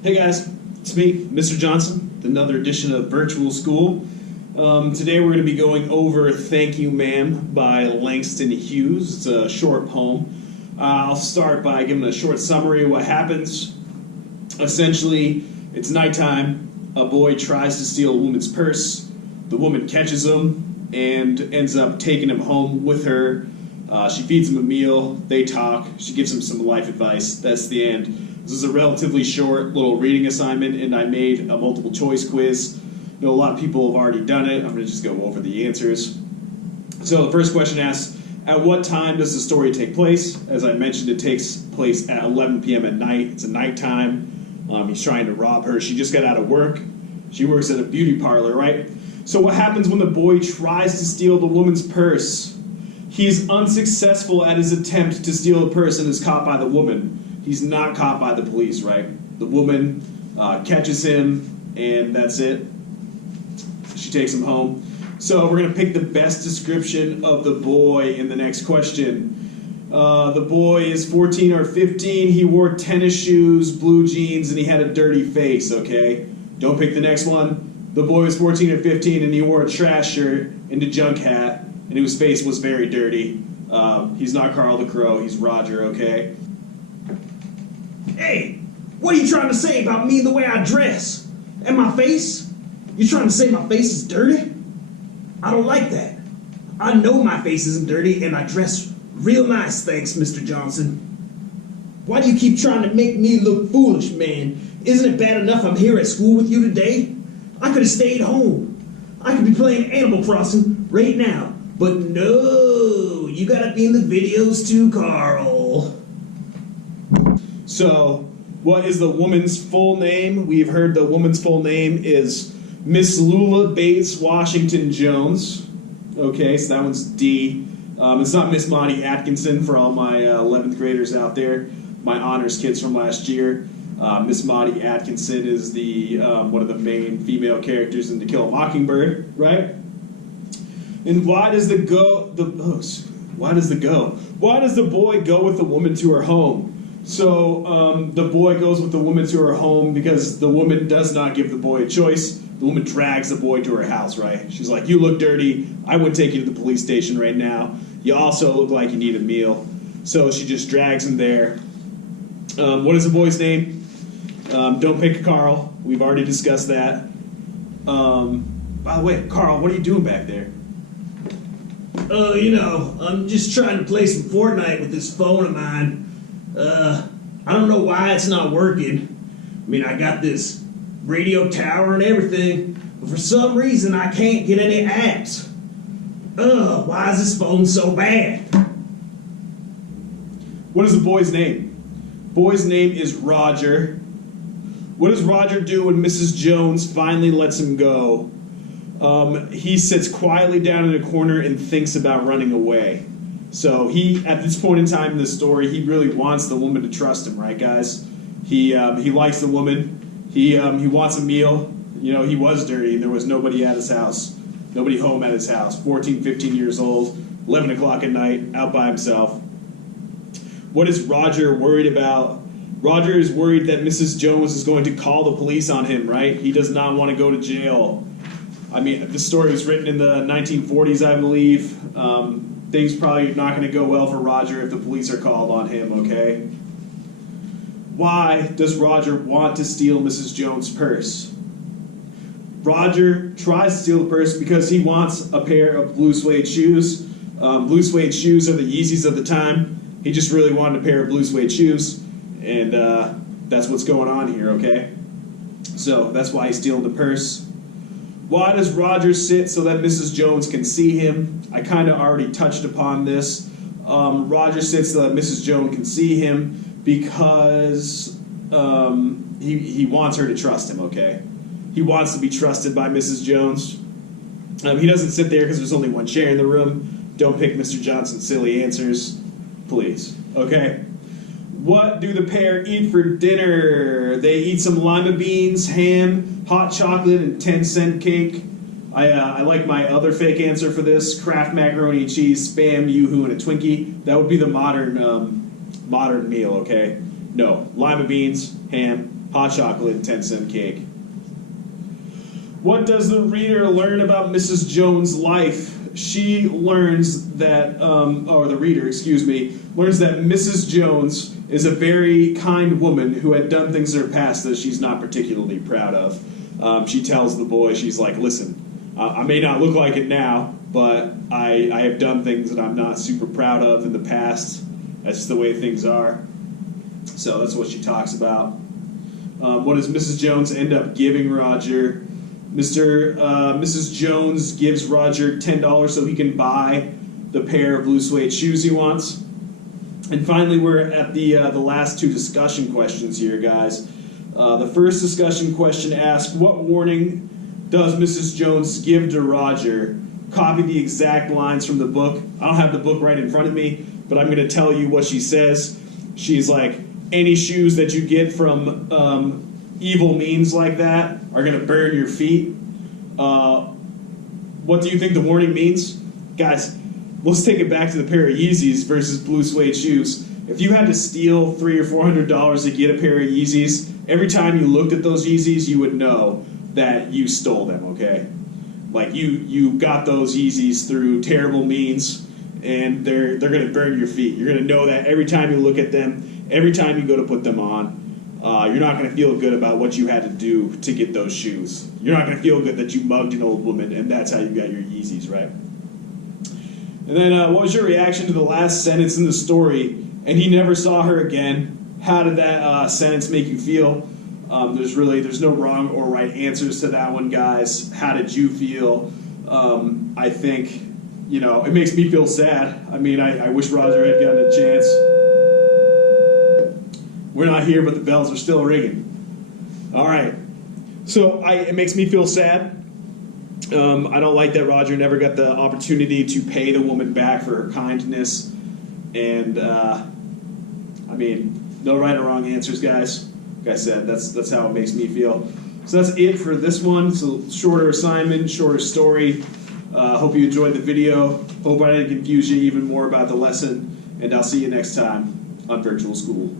Hey guys, it's me, Mr. Johnson, with another edition of Virtual School. Today we're going to be going over Thank You Ma'am by Langston Hughes. It's a short poem. I'll start by giving a short summary of what happens. Essentially, it's nighttime. A boy tries to steal a woman's purse. The woman catches him and ends up taking him home with her. She feeds him a meal. They talk. She gives him some life advice. That's the end. This is a relatively short little reading assignment, and I made a multiple choice quiz. I know a lot of people have already done it. I'm going to just go over the answers. So the first question asks, at what time does the story take place? As I mentioned, it takes place at 11 p.m. at night. It's a nighttime. He's trying to rob her. She just got out of work. She works at a beauty parlor, right? So what happens when the boy tries to steal the woman's purse? He's unsuccessful at his attempt to steal the purse and is caught by the woman. He's not caught by the police, right? The woman catches him, and that's it. She takes him home. So we're going to pick the best description of the boy in the next question. The boy is 14 or 15. He wore tennis shoes, blue jeans, and he had a dirty face, okay? Don't pick the next one. The boy was 14 or 15, and he wore a trash shirt and a junk hat, and his face was very dirty. He's not Carl the Crow. He's Roger, okay? Hey, what are you trying to say about me and the way I dress? And my face? You trying to say my face is dirty? I don't like that. I know my face isn't dirty and I dress real nice, thanks, Mr. Johnson. Why do you keep trying to make me look foolish, man? Isn't it bad enough I'm here at school with you today? I could have stayed home. I could be playing Animal Crossing right now. But no, you gotta be in the videos too, Carl. So, what is the woman's full name? We've heard the woman's full name is Miss Lula Bates Washington Jones. Okay, so that one's D. It's not Miss Maudie Atkinson for all my 11th graders out there, my honors kids from last year. Miss Maudie Atkinson is the one of the main female characters in To Kill a Mockingbird, right? And why does the boy go with the woman to her home? So the boy goes with the woman to her home because the woman does not give the boy a choice. The woman drags the boy to her house, right? She's like, you look dirty. I would take you to the police station right now. You also look like you need a meal. So she just drags him there. What is the boy's name? Don't pick Carl. We've already discussed that. By the way, Carl, what are you doing back there? I'm just trying to play some Fortnite with this phone of mine. I don't know why it's not working. I mean, I got this radio tower and everything, but for some reason I can't get any apps. Why is this phone so bad? What is the boy's name? Boy's name is Roger. What does Roger do when Mrs. Jones finally lets him go? He sits quietly down in a corner and thinks about running away. So he, at this point in time in the story, he really wants the woman to trust him, right, guys? He likes the woman. He wants a meal. You know, he was dirty. There was nobody at his house. Nobody home at his house. 14, 15 years old, 11 o'clock at night, out by himself. What is Roger worried about? Roger is worried that Mrs. Jones is going to call the police on him, right? He does not want to go to jail. I mean, the story was written in the 1940s, I believe. Things probably not going to go well for Roger if the police are called on him, okay? Why does Roger want to steal Mrs. Jones' purse? Roger tries to steal the purse because he wants a pair of blue suede shoes. Blue suede shoes are the Yeezys of the time. He just really wanted a pair of blue suede shoes, and that's what's going on here, okay? So that's why he's stealing the purse. Why does Roger sit so that Mrs. Jones can see him? I kind of already touched upon this. Roger sits so that Mrs. Jones can see him because he wants her to trust him, okay? He wants to be trusted by Mrs. Jones. He doesn't sit there because there's only one chair in the room. Don't pick Mr. Johnson's silly answers, please, okay? What do the pair eat for dinner? They eat some lima beans, ham, hot chocolate, and 10-cent cake. I like my other fake answer for this: Kraft macaroni and cheese, Spam, Yoo-hoo, and a Twinkie. That would be the modern meal, okay? No, lima beans, ham, hot chocolate and 10-cent cake. What does the reader learn about Mrs. Jones' life? She learns that, or the reader, excuse me, learns that Mrs. Jones is a very kind woman who had done things in her past that she's not particularly proud of. She tells the boy, she's like, listen, I may not look like it now, but I have done things that I'm not super proud of in the past. That's just the way things are. So that's what she talks about. What does Mrs. Jones end up giving Roger? Mrs. Jones gives Roger $10 so he can buy the pair of blue suede shoes he wants. And finally, we're at the last two discussion questions here, guys. The first discussion question asks, what warning does Mrs. Jones give to Roger? Copy the exact lines from the book. I don't have the book right in front of me, but I'm going to tell you what she says. She's like, any shoes that you get from evil means like that are going to burn your feet. What do you think the warning means? Guys, let's take it back to the pair of Yeezys versus blue suede shoes. If you had to steal $300 or $400 to get a pair of Yeezys, every time you looked at those Yeezys, you would know that you stole them, okay? Like, you got those Yeezys through terrible means, and they're going to burn your feet. You're going to know that every time you look at them, every time you go to put them on. You're not going to feel good about what you had to do to get those shoes. You're not going to feel good that you mugged an old woman, and that's how you got your Yeezys, right? And then, what was your reaction to the last sentence in the story? And he never saw her again. How did that sentence make you feel? There's no wrong or right answers to that one, guys. How did you feel? I think, it makes me feel sad. I mean, I wish Roger had gotten a chance. We're not here, but the bells are still ringing. All right. So it makes me feel sad. I don't like that Roger never got the opportunity to pay the woman back for her kindness. And, no right or wrong answers, guys. Like I said, that's how it makes me feel. So that's it for this one. So shorter assignment, shorter story. Hope you enjoyed the video. Hope I didn't confuse you even more about the lesson. And I'll see you next time on Virtual School.